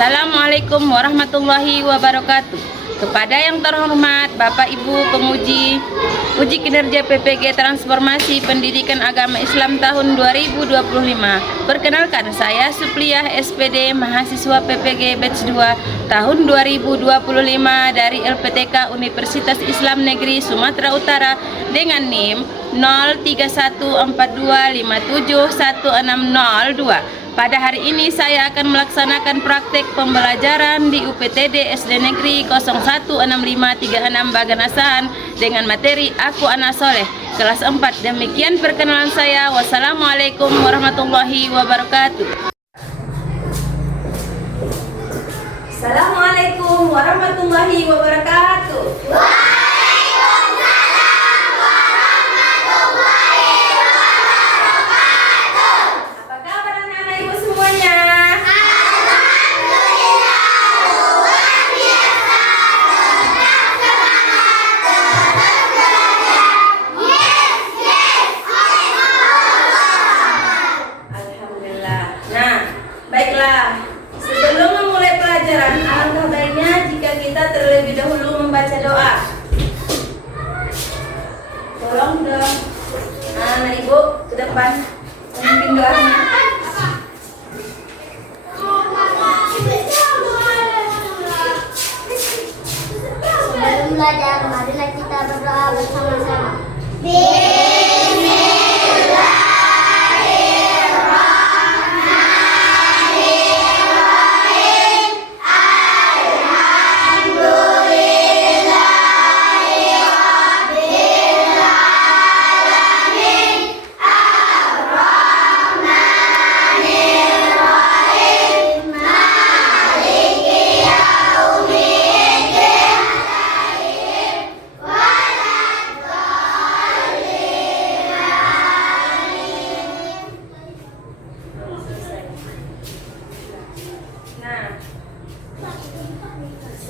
Assalamualaikum warahmatullahi wabarakatuh. Kepada yang terhormat Bapak Ibu penguji uji kinerja PPG Transformasi Pendidikan Agama Islam tahun 2025. Perkenalkan, saya Supliyah SPD, mahasiswa PPG batch 2 tahun 2025 dari LPTK Universitas Islam Negeri Sumatera Utara dengan NIM 031425716002. Pada hari ini saya akan melaksanakan praktek pembelajaran di UPTD SD Negeri 016536 Baganasahan dengan materi Aku Anak Soleh kelas 4. Demikian perkenalan saya. Wassalamualaikum warahmatullahi wabarakatuh. Assalamualaikum warahmatullahi wabarakatuh. Baiklah, sebelum memulai pelajaran, alangkah baiknya jika kita terlebih dahulu membaca doa. Tolong dong, anak ibu ke depan, memimpin doanya. Sebelum belajar, marilah kita berdoa bersama-sama.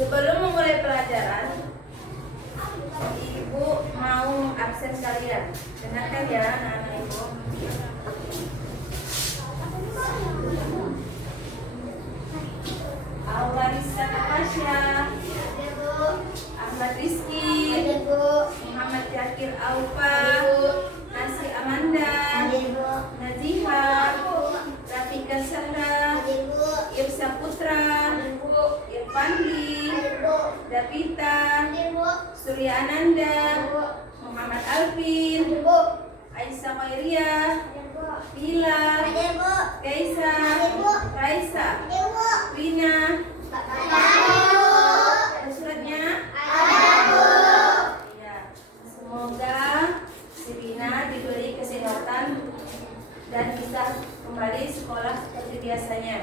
Sebelum memulai pelajaran, Ibu mau absen kalian. Dengarkan ya anak-anak Ibu. Alwarisa Tasya, Ahmad Rizky, Muhammad Yakir Aufa, Nasi Amanda, Naziha, Rafika Sahra, Irsa Putra, Irfandi, Davita, Surya Ananda, Muhammad Alvin, Aisyah Khairia, Bila, Kaisa, Raisa, Wina. Ada suratnya? Ya. Semoga si Wina diberi kesehatan dan bisa kembali sekolah seperti biasanya.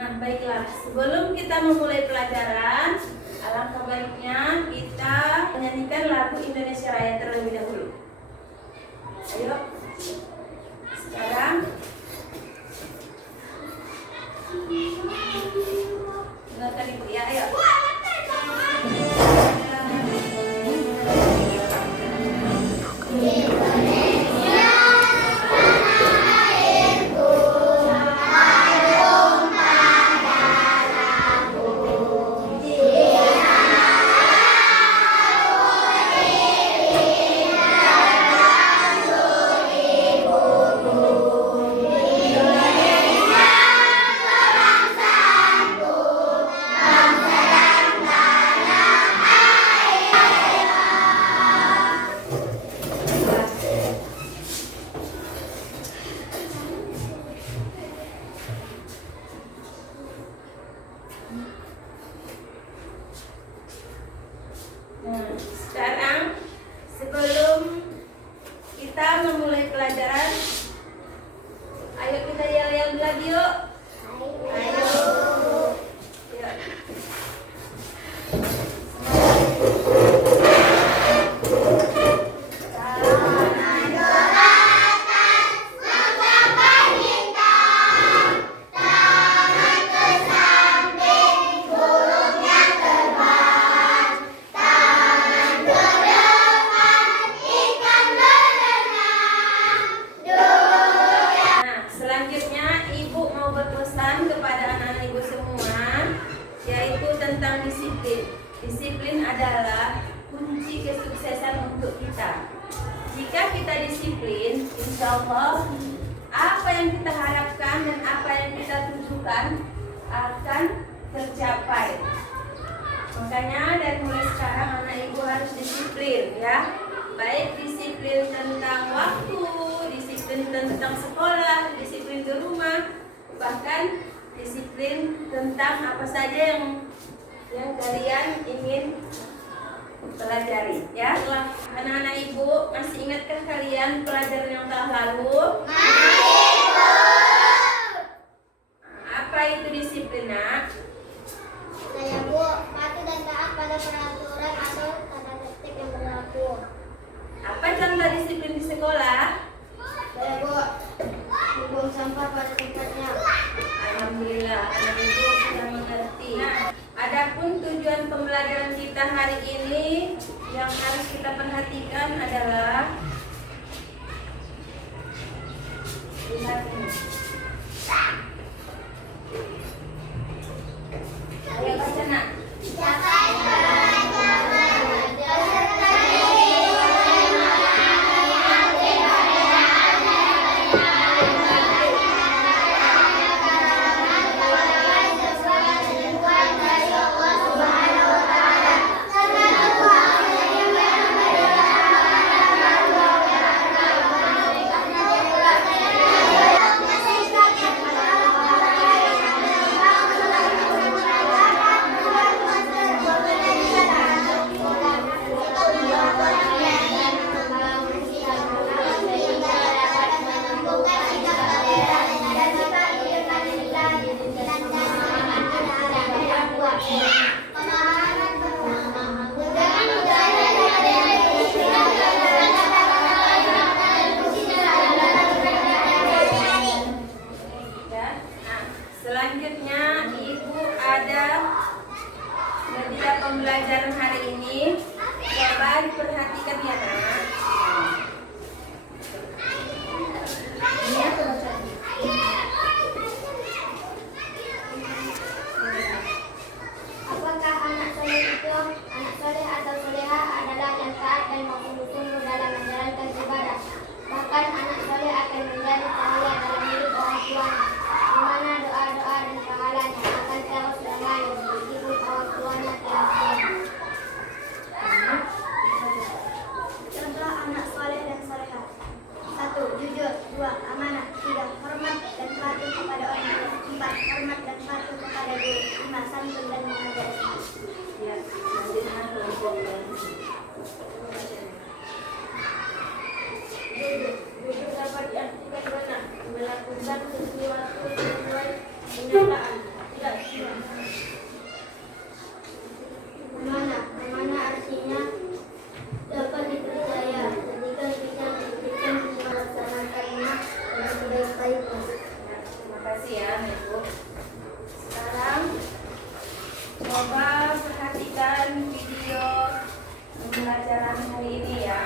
Nah, baiklah, sebelum kita memulai pelajaran, alangkah baiknya kita menyanyikan lagu Indonesia Raya terlebih dahulu. Ayo, sekarang dengarkan Ibu ya, ayo. Allah, apa yang kita harapkan dan apa yang kita tujukan akan tercapai. Makanya dari mulai sekarang anak ibu harus disiplin ya. Baik disiplin tentang waktu, disiplin tentang sekolah, disiplin di rumah, bahkan disiplin tentang apa saja yang kalian ingin pelajari ya. Anak-anak ibu masih ingatkah kalian pelajaran yang telah lalu? Apa itu disiplin, nak? Saya Bu, patuh dan taat pada peraturan atau tata tertib yang berlaku. Apa contoh disiplin di sekolah? Saya Bu, membuang sampah pada tempatnya. Alhamdulillah, anak ibu sudah mengerti. Nah, adapun tujuan pembelajaran kita hari ini yang harus kita perhatikan adalah lihat ini. Ayo baca, nak. Selanjutnya ibu ada media pembelajaran hari ini. Coba diperhatikan ya, nak. Ini apa bacanya? Apakah anak soleh itu, anak soleh atau soleha adalah yang taat dan mau sungguh-sungguh dalam menjalankan ibadah. Bahkan anak soleh akan menjadi cahaya dalam hidup orang tuanya, di mana doa-doa dan pahalanya akan terus mengalir meskipun orang tuanya telah tiada. Contoh anak soleh dan soleha: 1. Jujur. 2. Amanah. 3. Hormat dan patuh kepada orang tua. 4. Hormat dan patuh kepada guru. 5. Santun dan mengajari. Ya, selanjutnya kelompok Jujur dapat diartikan benar, melakukan sesuatu sesuai kenyataan, tidak sia. Amanah artinya dapat dipercaya ketika kita diberikan melaksanakannya dengan sebaik-baiknya. Terima kasih ya, ibu. Sekarang coba perhatikan video pembelajaran hari ini ya.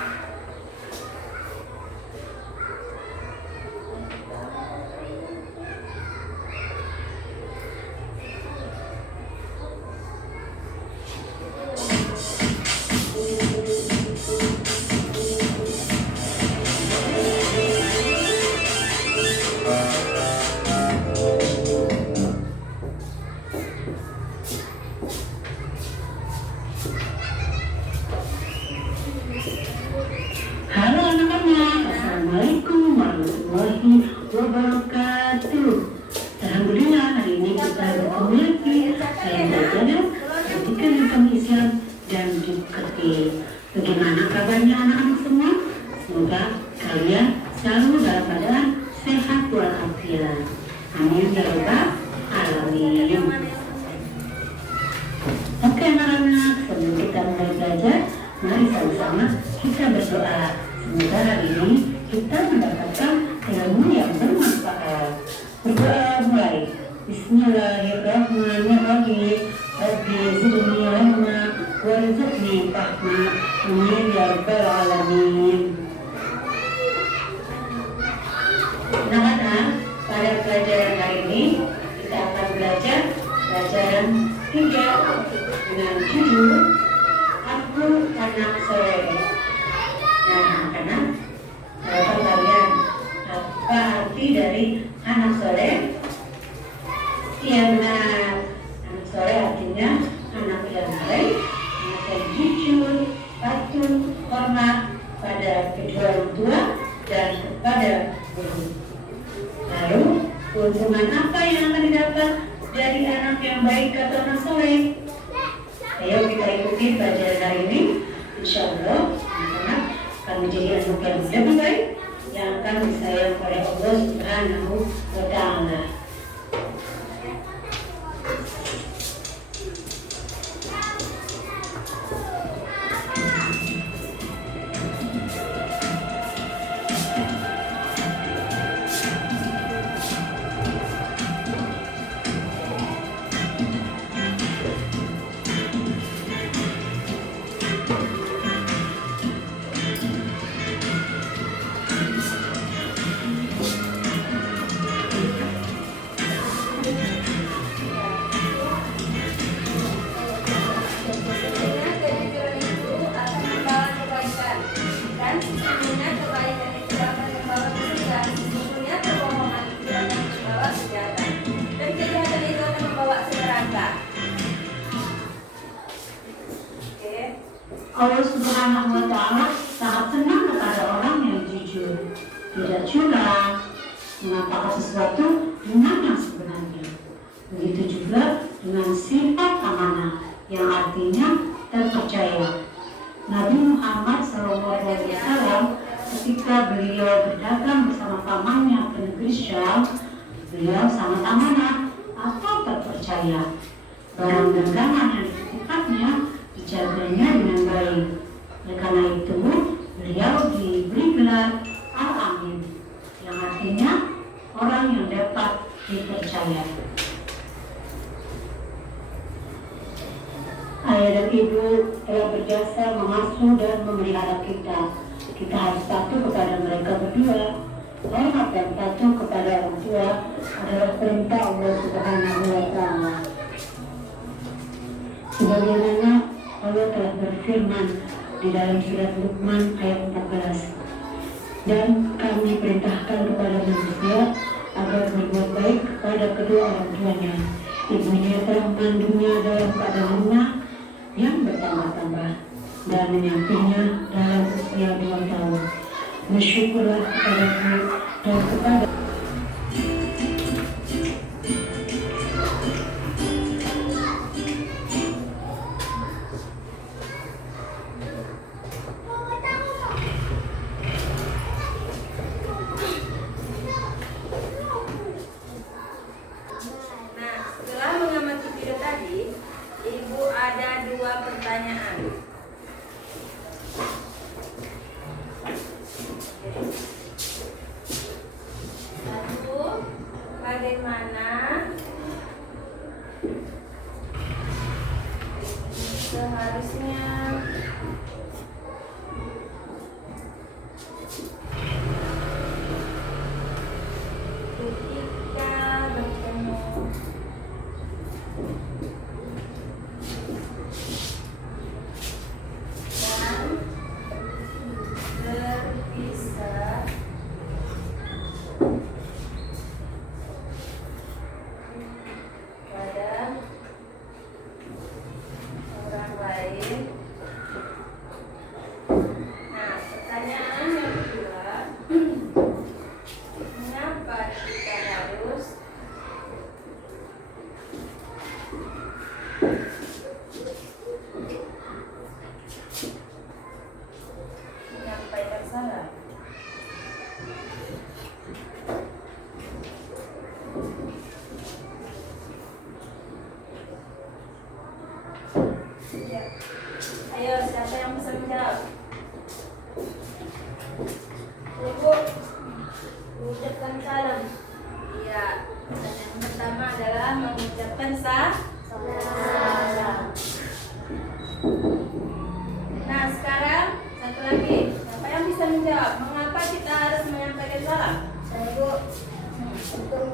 Halo anak-anak, Assalamualaikum warahmatullahi wabarakatuh. Alhamdulillah hari ini kita bertemu lagi dalam belajar pendidikan agama Islam dan diberkati. Bagaimana kabarnya anak-anak semua? Semoga kalian selalu dalam keadaan sehat walafiat. Amin ya rabbal alamin. Oke anak-anak, sebelum kita mulai belajar, mari sama-sama kita berdoa. Semoga hari ini kita mendapatkan ilmu yang bermanfaat. Berdoa mulai. Bismillahirrahmanirrahim. Rabbi zidni ilma warzuqni fahma. Amin ya rabbal alamin. Anak-anak, pada pelajaran hari ini kita akan belajar pelajaran 3 dengan judul Aku Anak Soleh. Nah, anak-anak, berapa kalian anak soleh? Iya benar. Anak soleh artinya anak yang baik, anak yang jujur, patuh, hormat pada kedua orang tua dan kepada guru. Lalu keuntungan apa yang akan didapat dari anak yang baik atau anak soleh? Ayo kita ikuti pelajaran hari ini. Insya Allah anak-anak akan menjadi anak yang lebih baik yang akan disayang oleh Allah Subhanahu wa Ta'ala. Allah Subhanahu wa Ta'ala sangat senang kepada orang yang jujur, tidak curang, mengatakan sesuatu dengan yang sebenarnya. Begitu juga dengan sifat amanah yang artinya terpercaya. Nabi Muhammad SAW ketika beliau berdagang bersama pamannya ke negeri Syam, beliau sangat amanah atau terpercaya. Barang dagangan yang dititipkannya dijaganya dengan baik. Oleh karena itu, beliau diberi gelar Al-Amin, yang artinya orang yang dapat dipercaya. Ayah dan ibu telah berjasa mengasuh dan memelihara kita. Kita harus patuh kepada mereka berdua. Hormat dan patuh kepada orang tua adalah perintah Allah Subhanahu wa Ta'ala. Sebagaimana Allah telah berfirman di dalam surat Luqman ayat 14, dan kami perintahkan kepada manusia agar berbuat baik kepada kedua orang tuanya. Ibunya telah mengandungnya dalam keadaan lunak yang bertambah-tambah dan menyampinya dalam usia 2 tahun. Bersyukurlah kepada-Mu dan kepada pertanyaan. Satu, bagaimana seharusnya ketika bertemu menyampaikan salam. Ya. Ayo, siapa yang bisa menjawab? Ibu, mengucapkan salam. Iya, dan yang pertama adalah mengucapkan salam. Nah, sekarang satu lagi. Siapa yang bisa menjawab? Mengapa kita harus menyampaikan salam? Ibu, untuk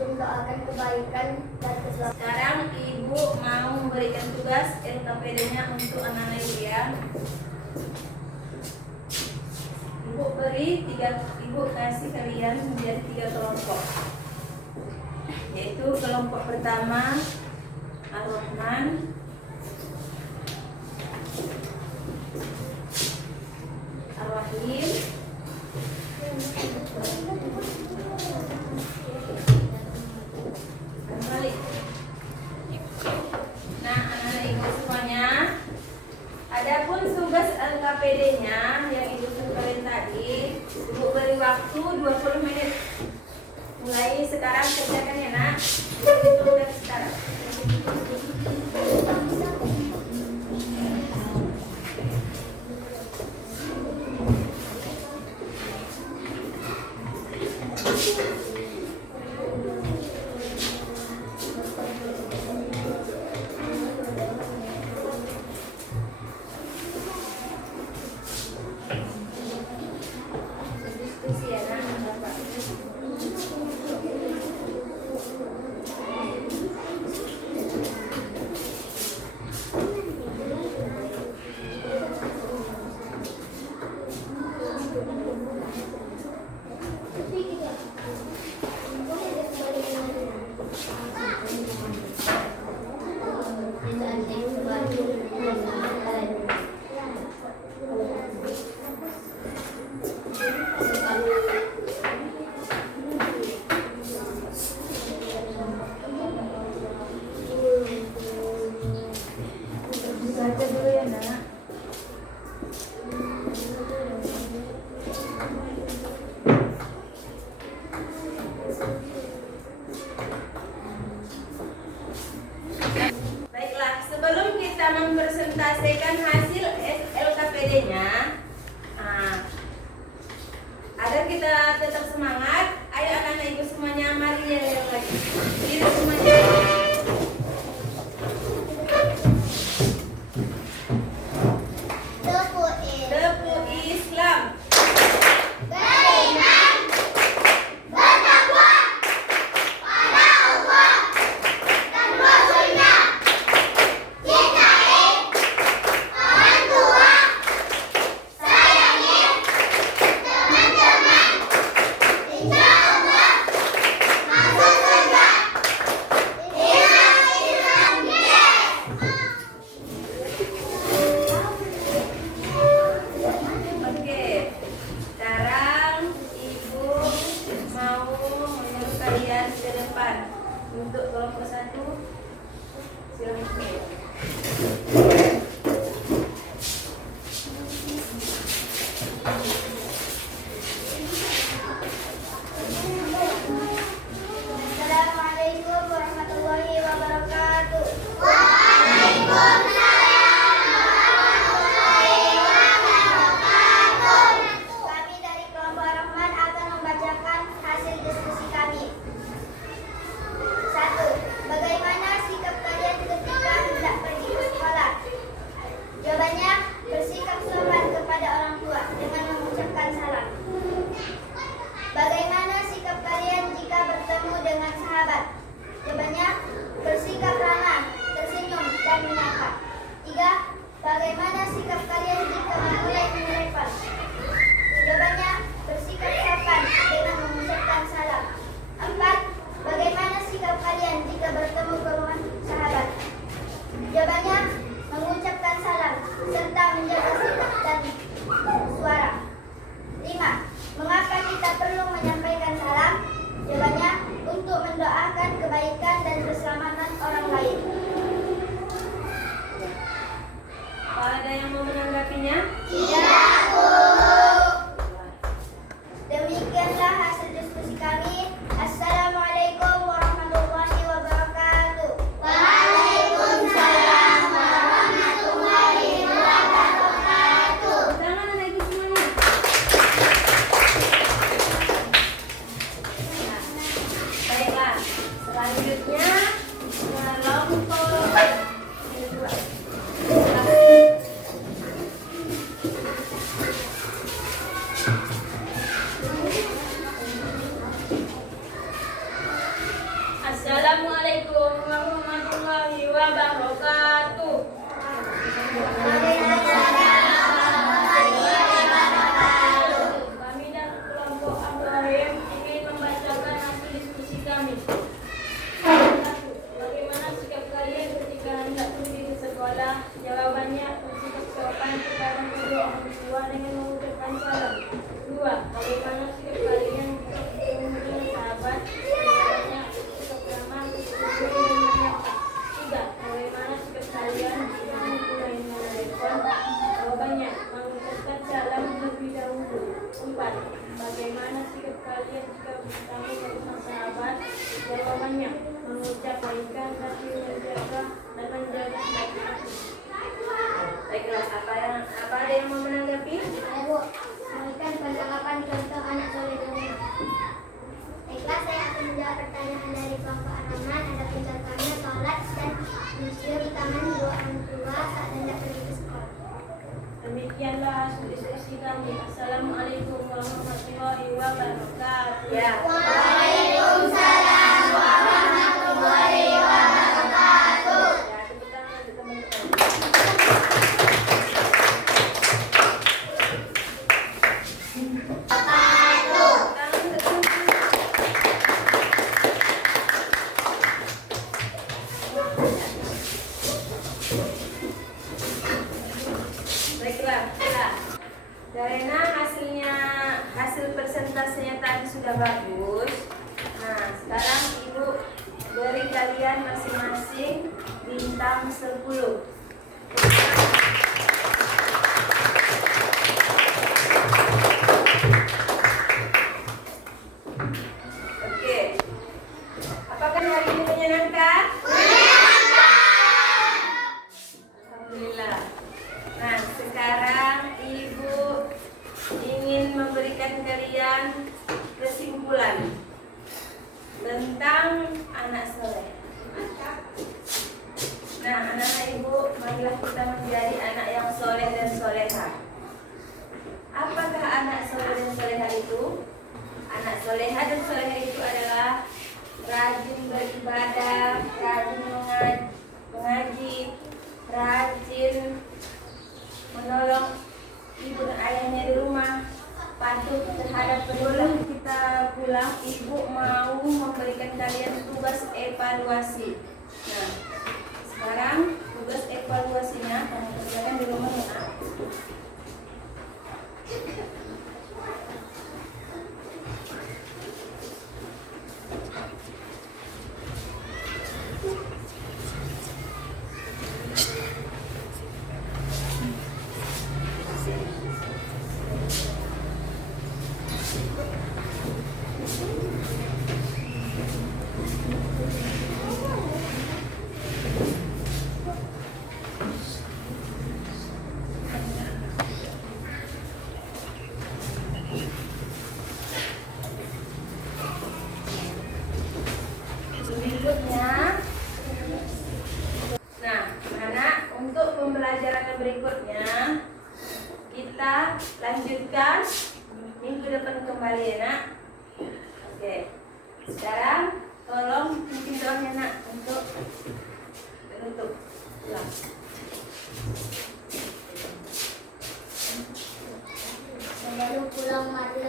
mendoakan kebaikan dan keselamatan. Sekarang ibu mau memberikan tugas LKPD-nya untuk anak-anak ibu ya. Ibu beri ibu kasih kalian menjadi 3 kelompok, yaitu kelompok pertama Ar-Rahman, Ar-Rahim, Malik. Nah, anak-anak ibu semuanya, adapun tugas LKPD-nya yang ibu suruhin tadi, ibu beri waktu 20 menit. Mulai sekarang kerjakan ya nak. Hitung dari sekarang. Diskusi ya nak, Bapak. Baca dulu ya nak. Baiklah, sebelum kita mempresentasikan hasil LKPD-nya, agar kita tetap semangat, ayo anak-anak ibu semuanya, mari yel lagi. Diri semuanya. Tepu Islam. Beriman, bertakwa pada Allah dan Rasulnya. Cintai orang tua Dua, dengan mengucapkan salam. Dua, bagaimana sikap kalian jika bertemu dengan sahabat banyak sikap ramah, bersyukur dan menyapa. Tiga, bagaimana sikap kalian jika memulai menelepon jawabannya mengucapkan salam terlebih dahulu. Empat, bagaimana sikap kalian jika bertemu dengan sahabat jawabannya mengucapkan tapi menjaga dan menjaga baik-baik. Baiklah, apa ada yang mau menanggapi? Ada Bu, berikan penanggapan contoh anak soleh di rumah. Baiklah, saya akan menjawab pertanyaan dari kelompok Ar-Rahman. Ada contohnya sholat dan mensyur tangan dua orang tua saat hendak pergi ke sekolah. Demikianlah diskusi kami. Assalamualaikum warahmatullahi wabarakatuh. Ya. Waalaikumsalam warahmatullahi wabarakatuh. Ya, tepuk tangan untuk teman-teman. Baiklah, karena hasil persentasenya tadi sudah bagus. Nah, sekarang Ibu beri kalian masing-masing bintang 10. Oke. Apakah hari ini menyenangkan? Alhamdulillah. Nah, sekarang Ibu ingin memberikan kalian kesimpulan tentang anak soleh. Nah, anak-anak Ibu, marilah kita menjadi anak yang soleh dan soleha. Apakah anak soleh dan soleha itu? Anak soleha dan soleha itu adalah rajin beribadah, rajin mengaji, rajin menolong ibu dan ayahnya di rumah, patuh terhadap kedua. Kita pulang, Ibu mau memberikan kalian tugas evaluasi. Nah, sekarang tugas evaluasinya kamu kerjakan di rumah ya. Berikutnya, nah anak, untuk pembelajaran yang berikutnya kita lanjutkan minggu depan kembali ya nak. Oke, sekarang tolong bikin doanya nak untuk penutup. Sebelum pulang mari